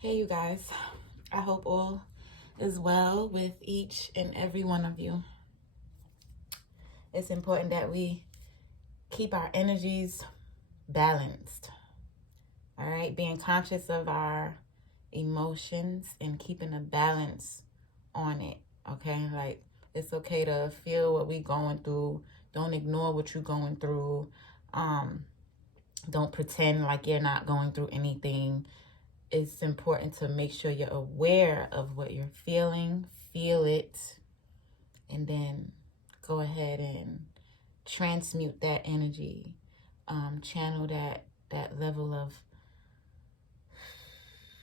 Hey, you guys. I hope all is well with each and every one of you. It's important that we keep our energies balanced. All right, being conscious of our emotions and keeping a balance on it. Okay, like it's okay to feel what we're going through. Don't ignore what you're going through. Don't pretend like you're not going through anything. It's important to make sure you're aware of what you're feeling, feel it, and then go ahead and transmute that energy, channel that level of,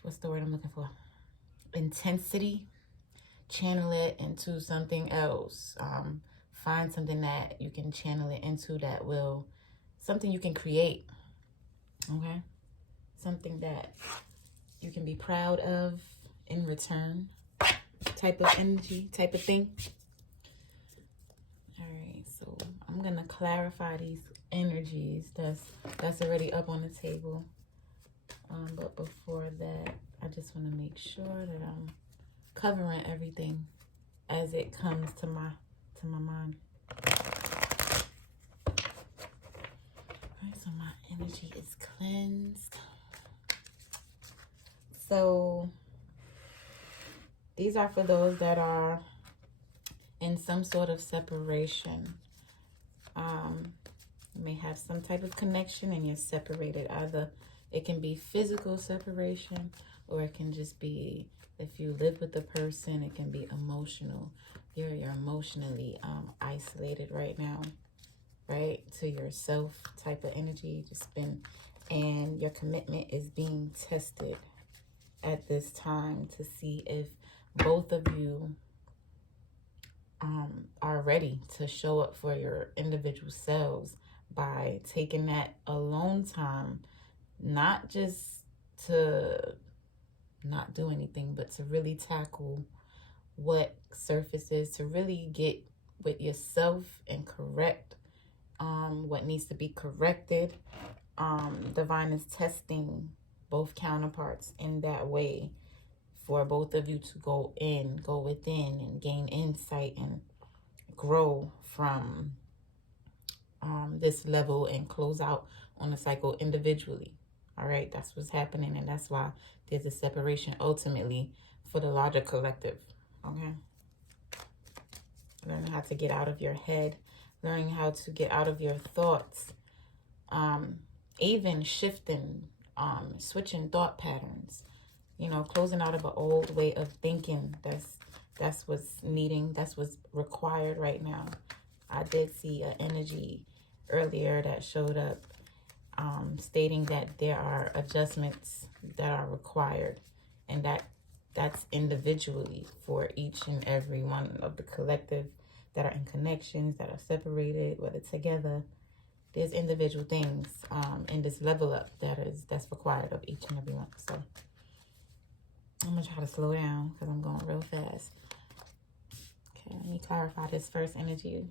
what's the word I'm looking for? Intensity. Channel it into something else. Find something that you can channel it into that will, something you can create, okay? Something that you can be proud of in return, type of energy, type of thing. All right, so I'm gonna clarify these energies that's already up on the table. But before that, I just want to make sure that I'm covering everything as it comes to my mind. All right, so my energy is cleansed. So these are for those that are in some sort of separation. You may have some type of connection and you're separated. Either it can be physical separation, or it can just be, if you live with the person, it can be emotional. You're emotionally isolated right now, right? To yourself type of energy just been, and your commitment is being tested at this time to see if both of you are ready to show up for your individual selves by taking that alone time, not just to not do anything, but to really tackle what surfaces, to really get with yourself and correct what needs to be corrected. Divine is testing both counterparts in that way for both of you to go within and gain insight and grow from this level and close out on the cycle individually. All right, that's what's happening, and that's why there's a separation ultimately for the larger collective. Okay, learning how to get out of your head, learning how to get out of your thoughts, even shifting, switching thought patterns, you know, closing out of an old way of thinking. That's what's needing, that's what's required right now. I did see an energy earlier that showed up, stating that there are adjustments that are required, and that's individually for each and every one of the collective that are in connections, that are separated, whether together. There's individual things in this level up that's required of each and every one. So I'm gonna try to slow down because I'm going real fast. Okay, let me clarify this first energy.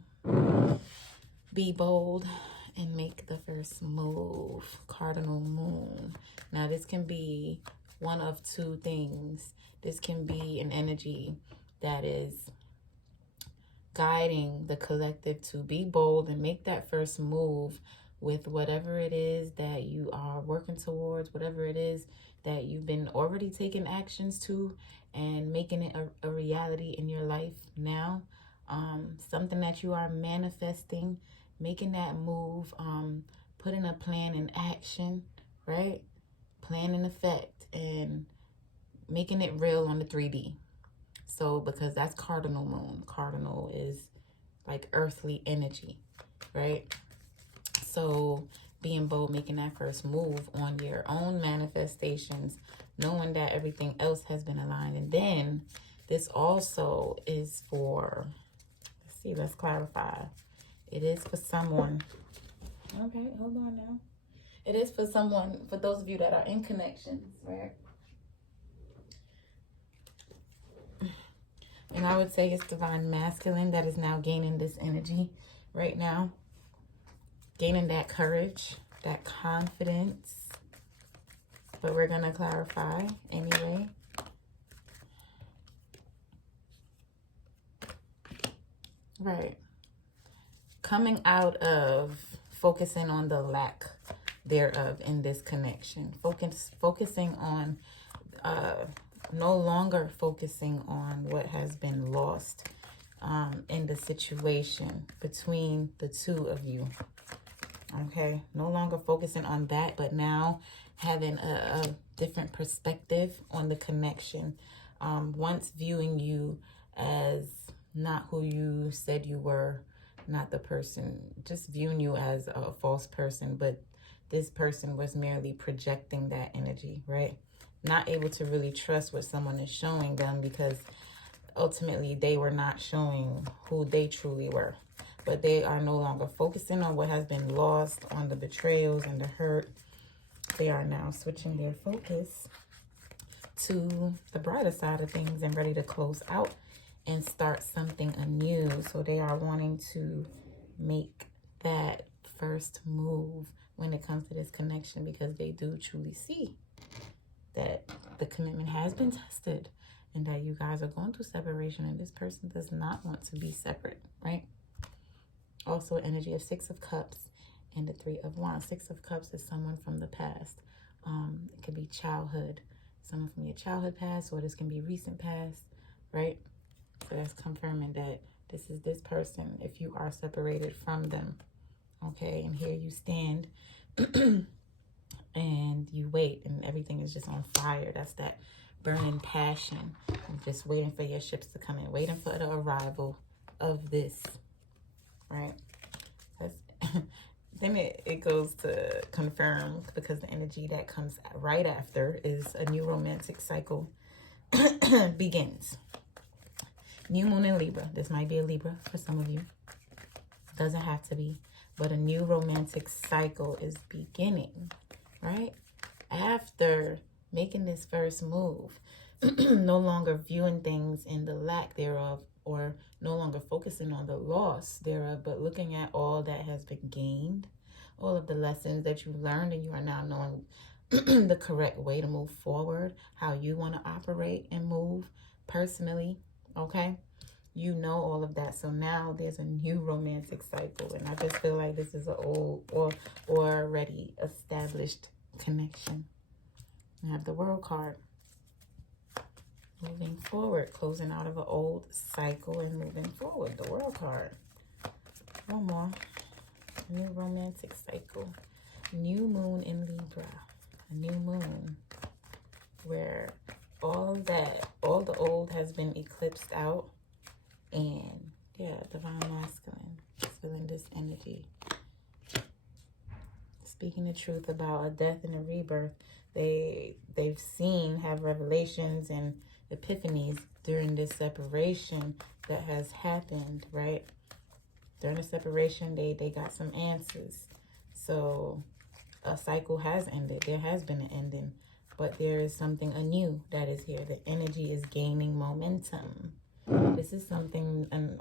Be bold and make the first move. Cardinal moon. Now this can be one of two things. This can be an energy that is guiding the collective to be bold and make that first move with whatever it is that you are working towards, whatever it is that you've been already taking actions to and making it a reality in your life now. Something that you are manifesting, making that move, putting a plan in action, right? Plan in effect and making it real on the 3D. So, because that's cardinal moon. Cardinal is like earthly energy, right? So, being bold, making that first move on your own manifestations, knowing that everything else has been aligned. And then this also is for, let's clarify. It is for someone. Okay, hold on now. It is for someone, for those of you that are in connections, right? And I would say it's divine masculine that is now gaining this energy right now. Gaining that courage, that confidence, but we're going to clarify anyway. Right. Coming out of focusing on the lack thereof in this connection. Focusing on, no longer focusing on what has been lost in the situation between the two of you. Okay, no longer focusing on that, but now having a different perspective on the connection. Once viewing you as not who you said you were, not the person, just viewing you as a false person, but this person was merely projecting that energy, right? Not able to really trust what someone is showing them because ultimately they were not showing who they truly were. But they are no longer focusing on what has been lost, on the betrayals and the hurt. They are now switching their focus to the brighter side of things and ready to close out and start something anew. So they are wanting to make that first move when it comes to this connection because they do truly see that the commitment has been tested and that you guys are going through separation and this person does not want to be separate, right? Also, energy of 6 of Cups and the 3 of Wands. 6 of Cups is someone from the past. It could be childhood, someone from your childhood past, or this can be recent past, right? So that's confirming that this is this person if you are separated from them, okay? And here you stand and you wait and everything is just on fire. That's that burning passion. I'm just waiting for your ships to come in, waiting for the arrival of this. Right? That's, then it goes to confirm because the energy that comes right after is a new romantic cycle begins. New moon in Libra. This might be a Libra for some of you. Doesn't have to be. But a new romantic cycle is beginning. Right? After making this first move. No longer viewing things in the lack thereof, or no longer focusing on the loss thereof, but looking at all that has been gained, all of the lessons that you learned, and you are now knowing the correct way to move forward, how you want to operate and move personally, okay? You know all of that. So now there's a new romantic cycle, and I just feel like this is an old or already established connection. We have the World card. Moving forward, closing out of an old cycle and moving forward. The World card. One more. New romantic cycle. New moon in Libra. A new moon where all the old has been eclipsed out. And yeah, divine masculine. Feeling this energy. Speaking the truth about a death and a rebirth. They've seen, have revelations and epiphanies during this separation that has happened, right? During the separation, they got some answers. So a cycle has ended. There has been an ending, but there is something anew that is here. The energy is gaining momentum. This is something, an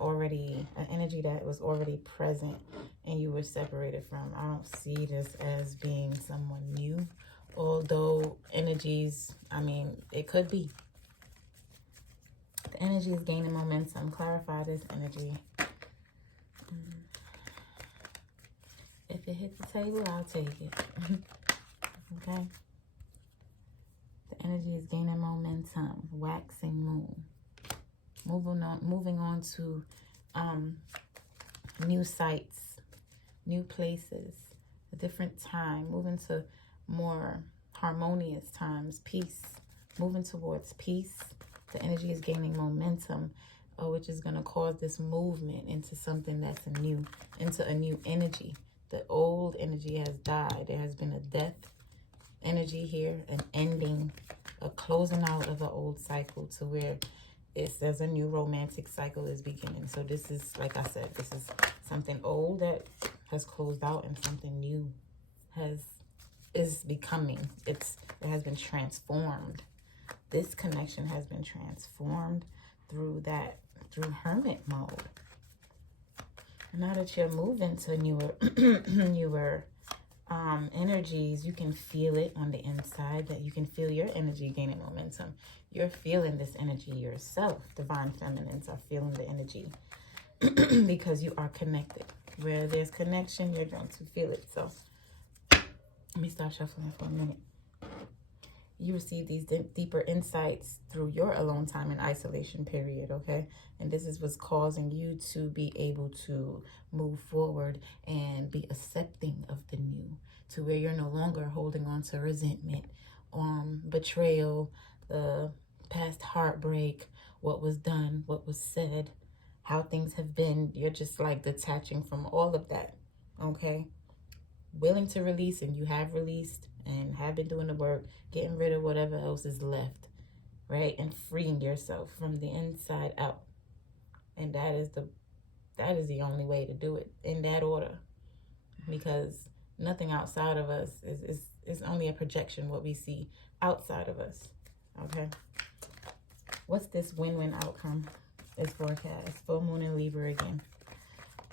energy that was already present and you were separated from. I don't see this as being someone new, although energies, I mean, it could be. The energy is gaining momentum. Clarify this energy. If it hit the table, I'll take it. Okay? The energy is gaining momentum. Waxing moon. Moving on to new sites, new places, a different time, moving to more harmonious times, peace, moving towards peace. The energy is gaining momentum, which is going to cause this movement into something that's into a new energy. The old energy has died. There has been a death energy here, an ending, a closing out of an old cycle to where it says a new romantic cycle is beginning. So this is, like I said, this is something old that has closed out and something new is becoming. It has been transformed. This connection has been transformed through hermit mode. And now that you're moving to newer energies, you can feel it on the inside, that you can feel your energy gaining momentum. You're feeling this energy yourself. Divine feminines are feeling the energy because you are connected. Where there's connection, you're going to feel it. So let me stop shuffling for a minute. You receive these deeper insights through your alone time and isolation period, okay? And this is what's causing you to be able to move forward and be accepting of the new, to where you're no longer holding on to resentment, betrayal, the past heartbreak, what was done, what was said, how things have been. You're just like detaching from all of that, okay? Willing to release, and you have released and have been doing the work, getting rid of whatever else is left, right? And freeing yourself from the inside out. And that is the only way to do it, in that order, because nothing outside of us is only a projection, what we see outside of us, okay? What's this win-win outcome is forecast? Full moon in Libra again.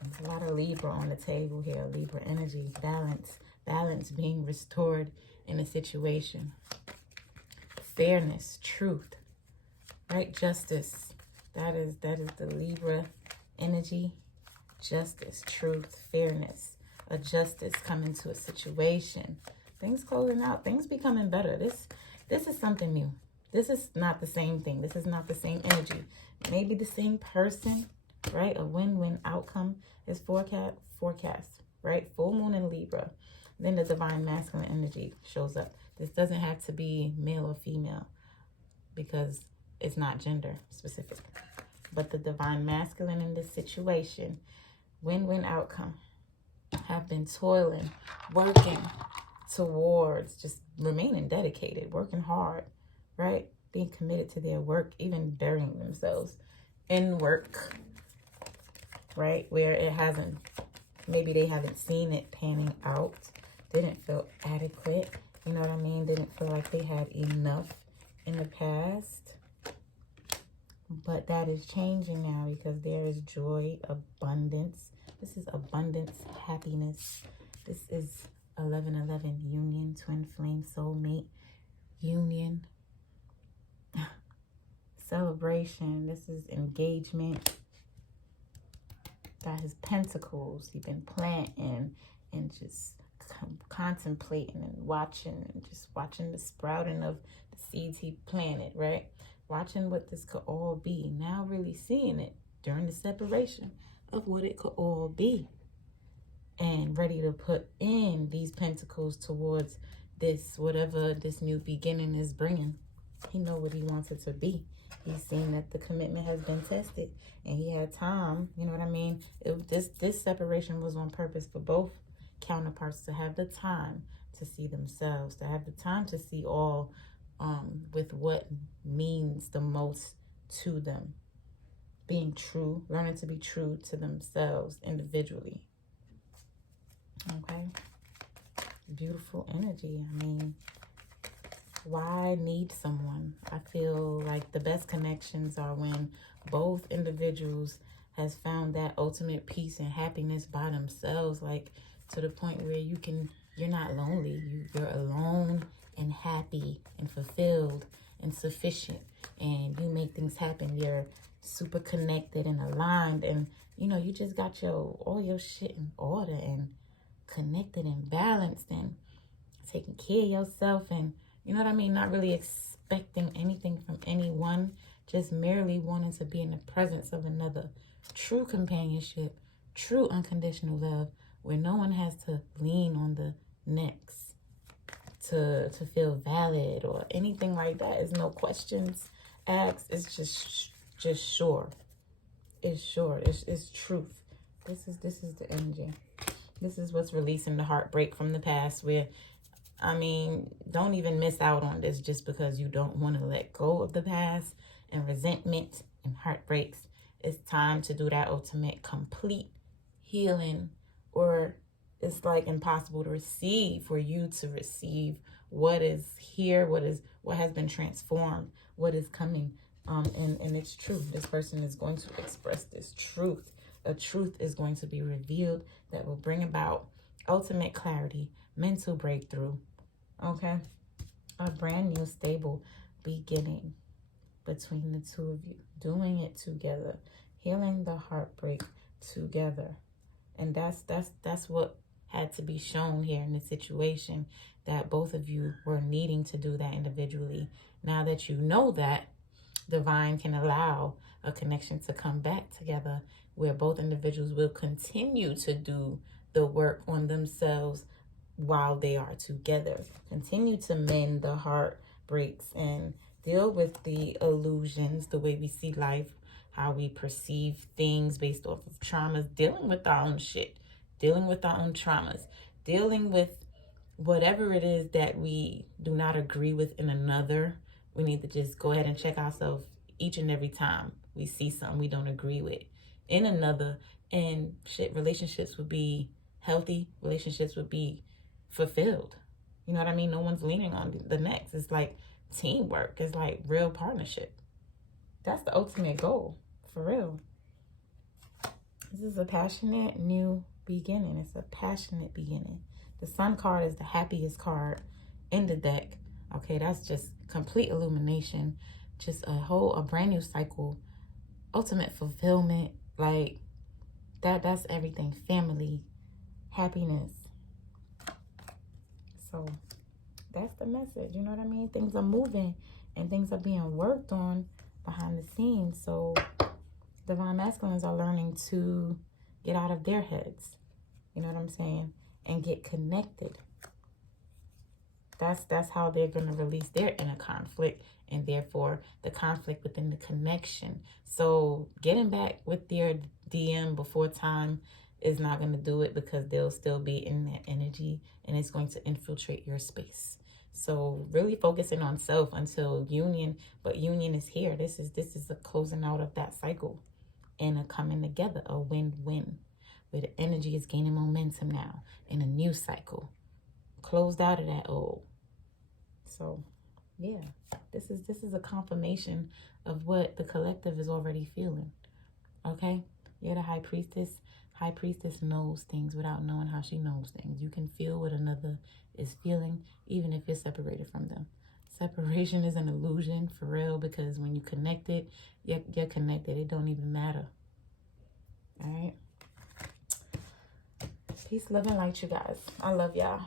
There's a lot of Libra on the table here. Libra energy, balance being restored in a situation. Fairness, truth, right? Justice. That is the Libra energy. Justice, truth, fairness, a justice coming to a situation. Things closing out, things becoming better. This is something new. This is not the same thing. This is not the same energy. Maybe the same person, right? A win-win outcome is forecast, right? Full moon in Libra. Then the divine masculine energy shows up. This doesn't have to be male or female because it's not gender specific. But the divine masculine in this situation, win-win outcome, have been toiling, working towards just remaining dedicated, working hard, right? Being committed to their work, even burying themselves in work, right? Where it hasn't, maybe they haven't seen it panning out, didn't feel adequate, you know what I mean? Didn't feel like they had enough in the past. But that is changing now because there is joy, abundance. This is abundance, happiness. This is 1111 union, twin flame, soulmate union. Celebration. This is engagement. Got his pentacles. He's been planting and just contemplating and watching, and just watching the sprouting of the seeds he planted, right? Watching what this could all be. Now really seeing it during the separation of what it could all be. And ready to put in these pentacles towards this, whatever this new beginning is bringing. He know what he wants it to be. He's seen that the commitment has been tested and he had time, you know what I mean? This separation was on purpose for both counterparts to have the time to see themselves, to have the time to see all with what means the most to them. Being true, learning to be true to themselves individually. Okay? Beautiful energy. I mean, why need someone? I feel like the best connections are when both individuals has found that ultimate peace and happiness by themselves, like to the point where you're not lonely. You're alone and happy and fulfilled and sufficient, and you make things happen. You're super connected and aligned, and you know, you just got all your shit in order and connected and balanced and taking care of yourself, and you know what I mean, not really expecting anything from anyone, just merely wanting to be in the presence of another. True companionship, true unconditional love, where no one has to lean on the next to feel valid or anything like that. It's no questions asked. It's just sure. It's sure. It's truth. This is the energy. This is what's releasing the heartbreak from the past, where, I mean, don't even miss out on this just because you don't want to let go of the past and resentment and heartbreaks. It's time to do that ultimate complete healing, or it's like impossible to receive, for you to receive what is here, what has been transformed, what is coming. And it's true. This person is going to express this truth. A truth is going to be revealed that will bring about ultimate clarity, mental breakthrough, okay? A brand new stable beginning between the two of you, doing it together, healing the heartbreak together. And that's what had to be shown here in this situation, that both of you were needing to do that individually. Now that you know that, divine can allow a connection to come back together where both individuals will continue to do the work on themselves while they are together. Continue to mend the heartbreaks and deal with the illusions, the way we see life, how we perceive things based off of traumas, dealing with our own shit, dealing with our own traumas, dealing with whatever it is that we do not agree with in another. We need to just go ahead and check ourselves each and every time we see something we don't agree with in another. And shit, relationships would be healthy. Relationships would be fulfilled. You know what I mean? No one's leaning on the next. It's like teamwork. It's like real partnership. That's the ultimate goal, for real. This is a passionate new beginning. It's a passionate beginning. The Sun card is the happiest card in the deck. Okay, that's just complete illumination. Just a brand new cycle. Ultimate fulfillment. Like, that's everything. Family. Happiness. So, that's the message. You know what I mean? Things are moving and things are being worked on behind the scenes. So, divine masculines are learning to get out of their heads. You know what I'm saying? And get connected. That's how they're going to release their inner conflict, and therefore the conflict within the connection. So getting back with their DM before time is not going to do it, because they'll still be in that energy and it's going to infiltrate your space. So really focusing on self until union, but union is here. This is a closing out of that cycle and a coming together, a win-win, where the energy is gaining momentum now in a new cycle, closed out of that old. So yeah, this is a confirmation of what the collective is already feeling. Okay, you're the high priestess. High priestess knows things without knowing how she knows things. You can feel what another is feeling, even if you're separated from them. Separation is an illusion, for real, because when you connected, you're connected. It don't even matter. All right. Peace, love, and light, you guys. I love y'all.